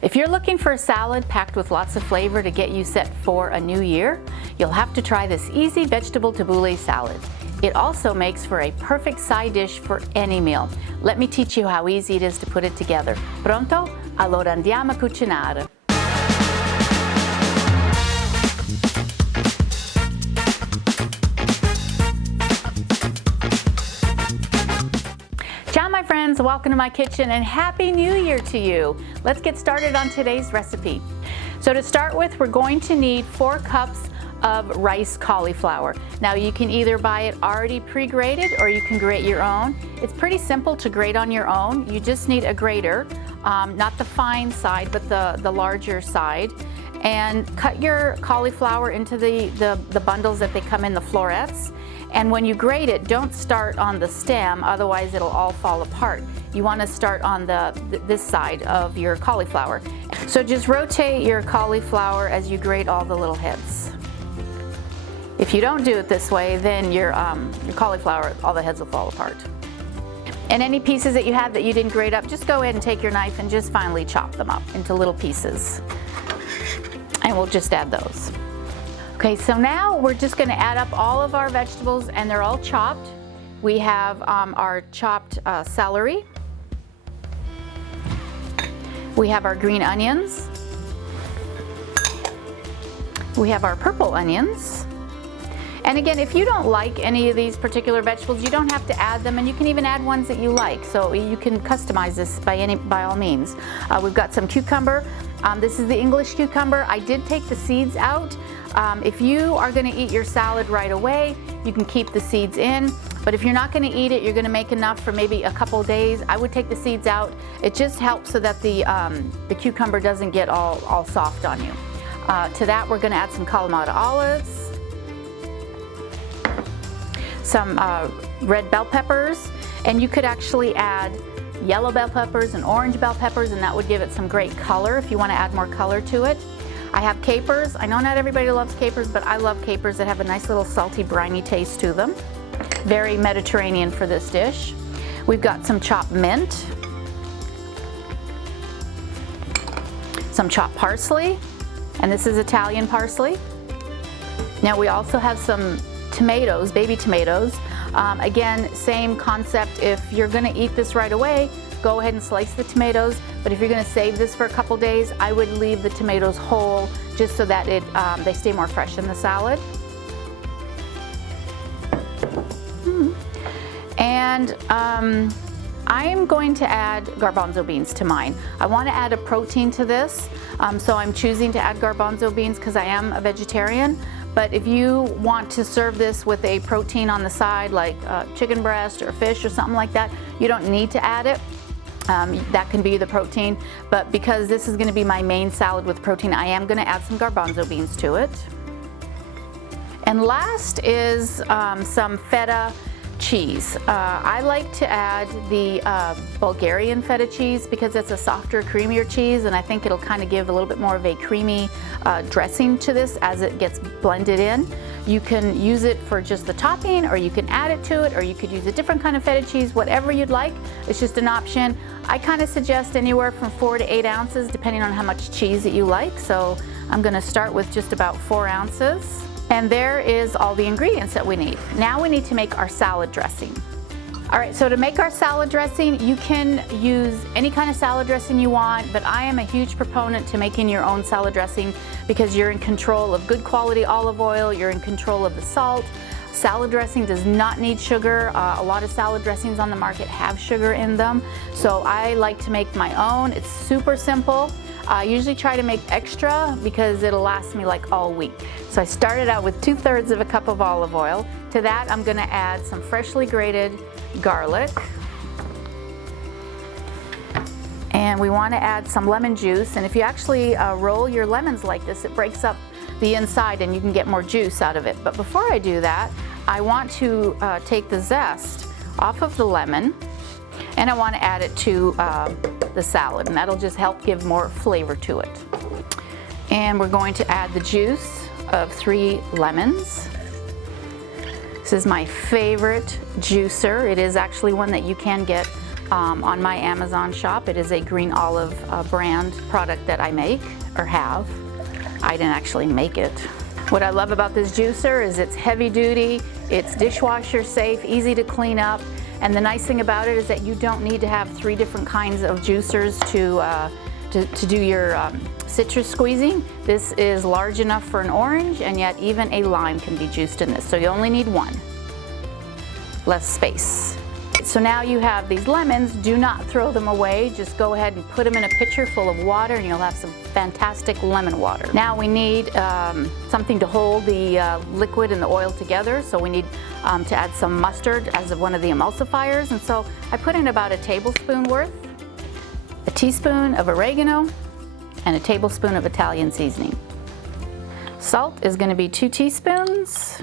If you're looking for a salad packed with lots of flavor to get you set for a new year, you'll have to try this easy vegetable tabbouleh salad. It also makes for a perfect side dish for any meal. Let me teach you how easy it is to put it together. Pronto? Allora andiamo a cucinare. Ciao my friends, welcome to my kitchen and Happy New Year to you. Let's get started on today's recipe. So to start with, we're going to need 4 cups of rice cauliflower. Now you can either buy it already pre-grated or you can grate your own. It's pretty simple to grate on your own. You just need a grater, not the fine side but the larger side, and cut your cauliflower into the bundles that they come in, the florets. And when you grate it, don't start on the stem, otherwise it'll all fall apart. You want to start on this side of your cauliflower. So just rotate your cauliflower as you grate all the little heads. If you don't do it this way, then your cauliflower, all the heads will fall apart. And any pieces that you have that you didn't grate up, just go ahead and take your knife and just finely chop them up into little pieces. And we'll just add those. Okay, so now we're just going to add up all of our vegetables and they're all chopped. We have our chopped celery. We have our green onions. We have our purple onions. And again, if you don't like any of these particular vegetables, you don't have to add them, and you can even add ones that you like. So you can customize this by all means. We've got some cucumber. This is the English cucumber. I did take the seeds out. If you are going to eat your salad right away, you can keep the seeds in. But if you're not going to eat it, you're going to make enough for maybe a couple days, I would take the seeds out. It just helps so that the cucumber doesn't get all soft on you. To that, we're going to add some Kalamata Olives, some red bell peppers, and you could actually add yellow bell peppers and orange bell peppers, and that would give it some great color if you want to add more color to it. I have capers. I know not everybody loves capers, but I love capers that have a nice little salty, briny taste to them. Very Mediterranean for this dish. We've got some chopped mint, some chopped parsley, and this is Italian parsley. Now we also have some tomatoes, baby tomatoes. Again, same concept. If you're going to eat this right away, go ahead and slice the tomatoes. But if you're going to save this for a couple days, I would leave the tomatoes whole just so that they stay more fresh in the salad. And I'm going to add garbanzo beans to mine. I want to add a protein to this, so I'm choosing to add garbanzo beans because I am a vegetarian. But if you want to serve this with a protein on the side, like chicken breast or fish or something like that, you don't need to add it. That can be the protein. But because this is going to be my main salad with protein, I am going to add some garbanzo beans to it. And last is some Feta cheese. I like to add the Bulgarian Feta cheese because it's a softer, creamier cheese, and I think it'll kind of give a little bit more of a creamy dressing to this as it gets blended in. You can use it for just the topping, or you can add it to it, or you could use a different kind of Feta cheese, whatever you'd like. It's just an option. I kind of suggest anywhere from 4 to 8 ounces depending on how much cheese that you like. So I'm going to start with just about 4 ounces. And there is all the ingredients that we need. Now we need to make our salad dressing. All right, so to make our salad dressing, you can use any kind of salad dressing you want, but I am a huge proponent to making your own salad dressing because you're in control of good quality olive oil, you're in control of the salt. Salad dressing does not need sugar. A lot of salad dressings on the market have sugar in them, so I like to make my own. It's super simple. I usually try to make extra because it'll last me like all week. So I started out with 2/3 of a cup of olive oil. To that, I'm going to add some freshly grated garlic. And we want to add some lemon juice. And if you actually roll your lemons like this, it breaks up the inside and you can get more juice out of it. But before I do that, I want to take the zest off of the lemon, and I want to add it to the salad, and that'll just help give more flavor to it. And we're going to add the juice of 3 lemons. This is my favorite juicer. It is actually one that you can get on my Amazon shop. It is a green olive brand product that I make or have. I didn't actually make it. What I love about this juicer is it's heavy duty, it's dishwasher safe, easy to clean up, and the nice thing about it is that you don't need to have 3 different kinds of juicers to do your citrus squeezing. This is large enough for an orange, and yet even a lime can be juiced in this, so you only need 1. Less space. So now you have these lemons. Do not throw them away. Just go ahead and put them in a pitcher full of water and you'll have some fantastic lemon water. Now we need something to hold the liquid and the oil together. So we need to add some mustard as one of the emulsifiers. And so I put in about a tablespoon worth, a teaspoon of oregano, and a tablespoon of Italian seasoning. Salt is going to be 2 teaspoons.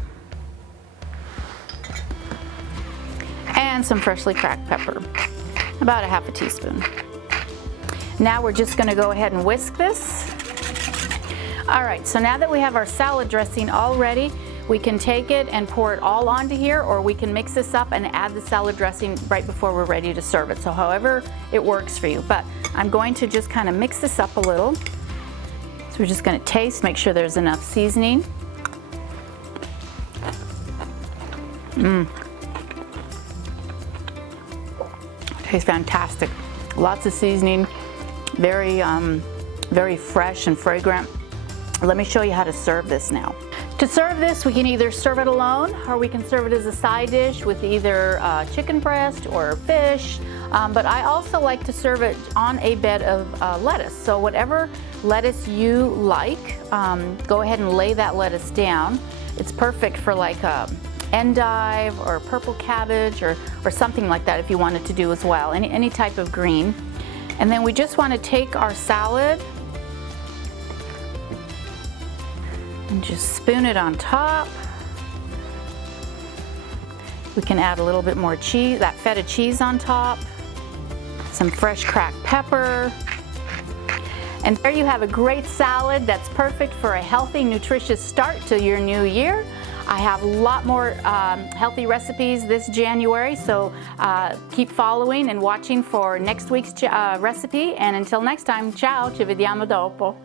And some freshly cracked pepper, about a half a teaspoon. Now we're just going to go ahead and whisk this. All right, so now that we have our salad dressing all ready, we can take it and pour it all onto here, or we can mix this up and add the salad dressing right before we're ready to serve it. So however it works for you. But I'm going to just kind of mix this up a little. So we're just going to taste, make sure there's enough seasoning. Tastes fantastic. Lots of seasoning, very fresh and fragrant. Let me show you how to serve this now. To serve this, we can either serve it alone or we can serve it as a side dish with either chicken breast or fish. But I also like to serve it on a bed of lettuce. So whatever lettuce you like, go ahead and lay that lettuce down. It's perfect for like endive or purple cabbage or something like that if you wanted to do as well, any type of green. And then we just want to take our salad and just spoon it on top. We can add a little bit more cheese, that feta cheese on top, some fresh cracked pepper. And there you have a great salad that's perfect for a healthy, nutritious start to your new year. I have a lot more healthy recipes this January, so keep following and watching for next week's recipe. And until next time, ciao, ci vediamo dopo.